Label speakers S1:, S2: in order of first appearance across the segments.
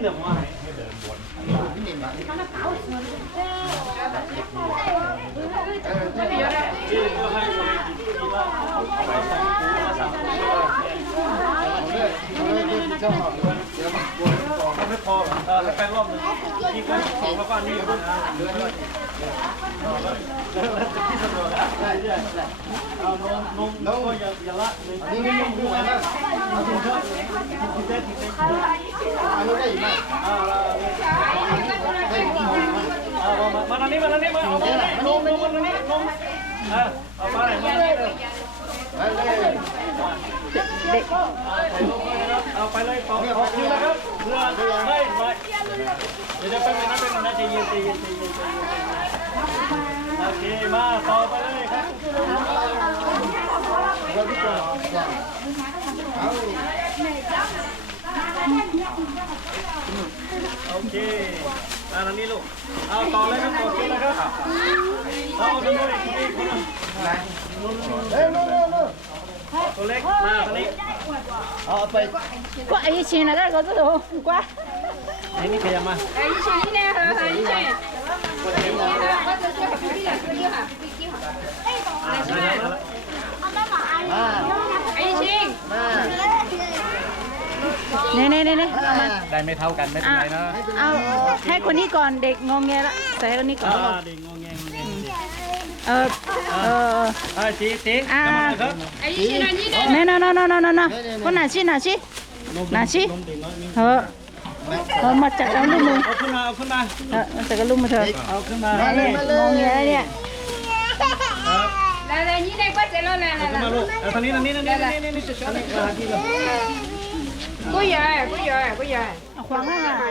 S1: เดี๋ยวผมให้เดินวนนี่มาที่ก็ให้ไปสั่งกูมาสั่งไม่พอให้แปลงรอบนึงนี่ก็สองแล้วก็นี่ก็ที่สะดวกเอานมก็อย่าละนี่นมด้วยนะเอาถุงเท้าถุงเท้าอันนี้ได้ไหมมาทางนี้มาเอานมมาทางนี้นมเอามาไหนมาเด็กเอาไปเลยต่อคิวนะครับเพื่อได้ไหมเดี๋ยวไปนะเป็นนะใจเย็นโอเคมาต่อไปเลยครับโอเคอันนี้ลูกเอาต่อเลยครับต่อคิวเลยครับเอาดูเลยนี่คนนึงตัวเล็กมาตัวนี้เอาไป
S2: qua ấy xin là có rất đồ qua
S1: นี่ขยับมา
S3: 哎，一千一呢？一千。哎，一千。
S2: nè nè nè nè
S1: ได้ไม่เท่ากันไม่เป็นไรนะ
S2: เอาให้คนนี้ก่อนเด็กงงแงละใส่ให้คนนี้ก่อน
S1: เด็กงงแงจีครับ
S3: 哎，一千呢？你呢？
S2: nè nè nè nè nè nè con nào chi thôi mà chặt cái lưng mình
S1: เอาขึ้นมา
S2: chặt cái lưng mình thôi
S1: เอาขึ้นมา
S2: nè ngงแงเนี่ย
S3: 来，你呢？快点了，来。
S1: ขึ้นมาลูกทางนี้นี่ที่เรา
S3: 过远。
S2: ขวางอ่ะ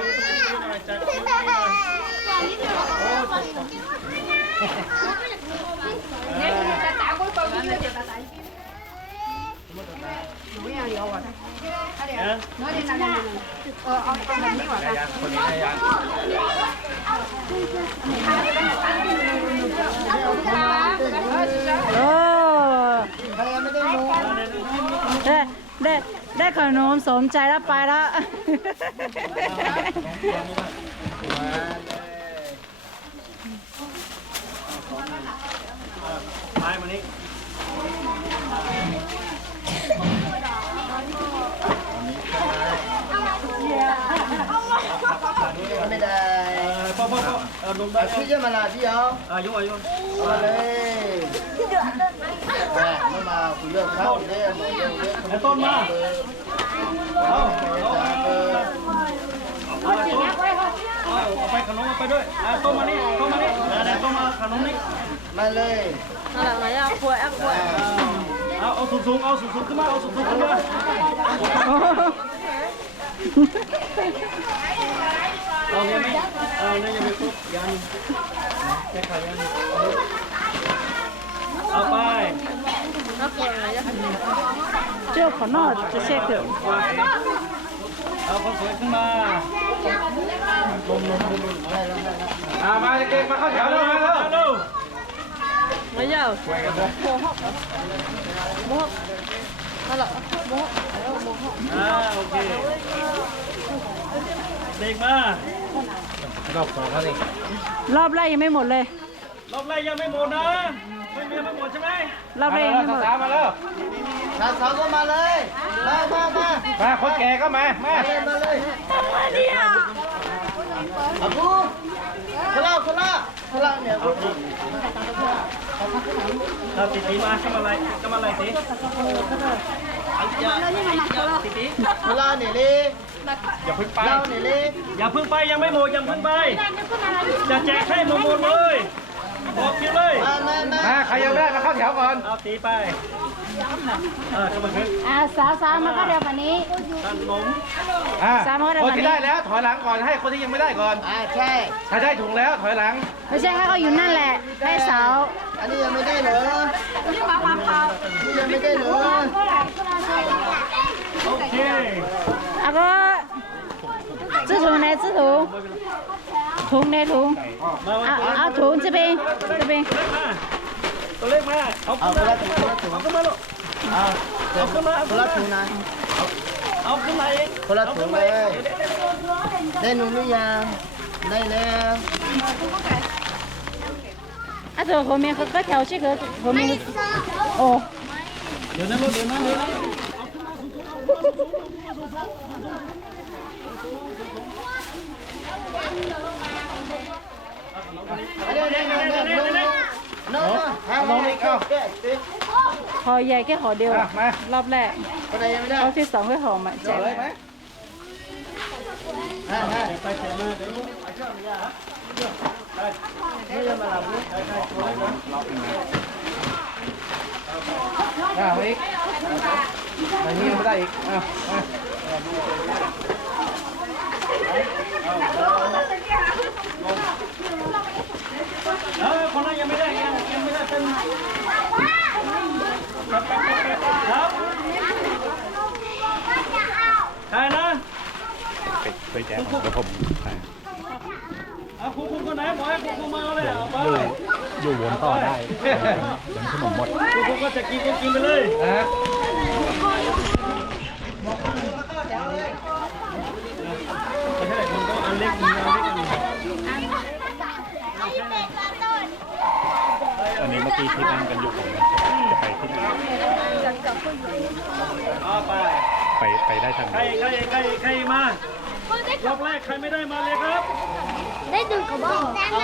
S2: ได้ขนมสมใจแล้วไปแล้ว
S1: ไปมานี้
S4: ไม่ได้
S1: พ่อลงได้
S4: พี่จะมาลาที่เอา
S1: อายุ
S4: มาเลยไม่มาคุยเรื่องข้าวเนี่ยหมดเรื่อง
S1: ต้นมาเอาไปขนมไปด้วยต้มมานี่ต้มมาขนมนี่
S4: มาเลย
S2: อะไรอ่ะขวด
S1: เอาสูงขึ้นมาเอาสูงขึ้นมาเอาเนี่ยไม่เอาเนี่ยยังไม่ครบยันแค่ขายยันเอาไป
S2: เจ้าขอนอจะเช็คเถอะ
S1: เอาคนสวยขึ้นมาลมมาเก่งมาเข้าแถวเลยมาเร็ว
S2: ไม่เจ้า
S1: ช่วยกันด้วย
S2: โมกมาหรอโมก
S1: โอเคเด็กมารอบสองเขาดิ
S2: รอบแรกยังไม่หมดเลย
S1: รอบแรกยังไม่หมดนะไม่หมดใช่ไหม
S2: รอบแรกยังไม่หมด
S1: มาแล้ว
S4: สาวก็มาเลยมา
S1: คนแก่ก็มา
S4: เลย
S2: เนี่ย
S4: อากูคนละเนี่ย
S1: เราตีมาทำอะไรตี
S4: คนละเนี่ยเลย
S1: อย่าพึ่งไป
S4: เนี่ยเลย
S1: อย่าพึ่งไปยังไม่หมดยังพึ่งไปจะแจกให้หมดเลยบอกคิวเลย
S4: มา
S1: ใครยังได้มาเข้าแถวก่อนเอาตีไปก็มาขึ้น
S2: สาวมาก็เดี๋ยววันนี้
S1: ขนมคนที่ได้แล้วถอยหลังก่อนให้คนที่ยังไม่ได้ก่อน
S4: ใช่
S1: ใครได้ถุงแล้วถอยหลัง
S2: ไม่ใช่ให้เขาอยู่นั่นแหละให้สาว
S4: อันนี้ยังไม่ได้เหรอยังไม่ได้เหรอ
S1: โอเค
S2: ก็支ถุงไหน支ถุงในถุงเอาถุง这边
S1: ตัวเล็กมาเอาขึ้นมาลูก
S4: คนละถุงนะ
S1: เอาขึ้นมาอีก
S4: คนละถุงเลยได้นมหรือยังได้แล้ว
S2: 啊，这后面个条去个后面哦，
S1: เดี๋ยวนั้นรถเดี๋ยวนั้นเลยนะ
S4: น้องน้องนี่เข้า
S2: ห่อใหญ่แค่ห่อเดียวรอบแรก
S4: คนไหนยังไม่ได้
S2: รอบที่สองค่อยห่อมาแจก
S4: เลยไหม
S1: ไปเสร็จมาเดี๋ยว
S4: ไม่จะมาหลับนี่อีกอันนี้ยังไม่ได้อีก
S1: คนนั้นยังไม่ได้ยังไม่ได้เป็นครับใครนะไปแจ้งเดี๋ยวผมคุณคนไหนบอกให้คุณมาเลยอยู่วนต่อได้เป็นขนมหมดคุณก็จะกินก็กินไปเลยไม่ใช่คนก็อันเล็กมีอันเล็กอันนี้เมื่อกี้ที่นั่งกันอยู่ผมจะไปที่ไหนไปได้ทางไหนใครมารอบแรกใครไม่ได้มาเลยครับ
S3: ได้ดูกระบอก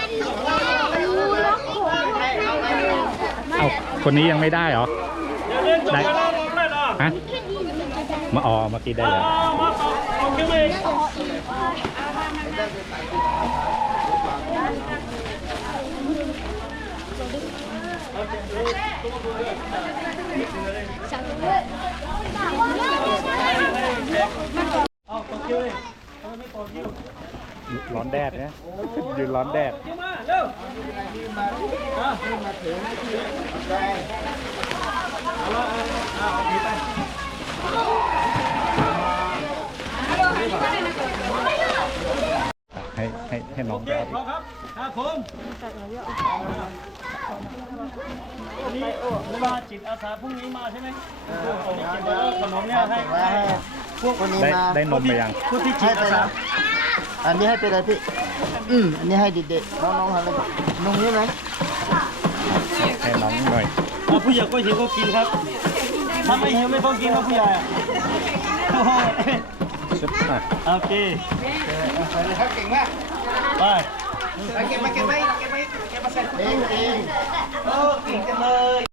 S5: เอาคนนี้ยังไม่ได้เหรอ
S1: เล่นจบไปแล้วรอบแรกอ่ะ
S5: ฮะเมื่อกี้ได้แล้ว
S1: มาต่อคิวเองเอาต่อคิวเลยทำไมไม่ต่อคิว
S5: ร้อนแดดนะยืนร้อนแดด
S1: คิวมาเร็ว
S5: ให้น้อง
S1: โอ
S5: ไป
S1: เค
S5: เอา
S1: พร้อมครับผมนี่เวลาจิตอาสาพรุ่งนี้มาใช่ไหมขนมเนี่ยให้พวกคนนี้มา
S5: ได้นมไปยัง
S1: ผู้ที่จิตอาสา
S4: อันนี้ให้เป็นอะไรพี่อันนี้ให้เด็กๆน้องๆทำอะไรนมนี่ไหม
S5: ให้น้องหน่อย
S1: ผู้ใหญ่ก็หิวก็กินครับถ้าไม่หิวไม่ต้องกินนะผู้ใหญ่
S5: ชุดอ่ะ
S1: โอเค
S4: เก่งมาก
S1: ไป
S4: เก่งมาเซ็ตเองโอ้เก่งจังเลย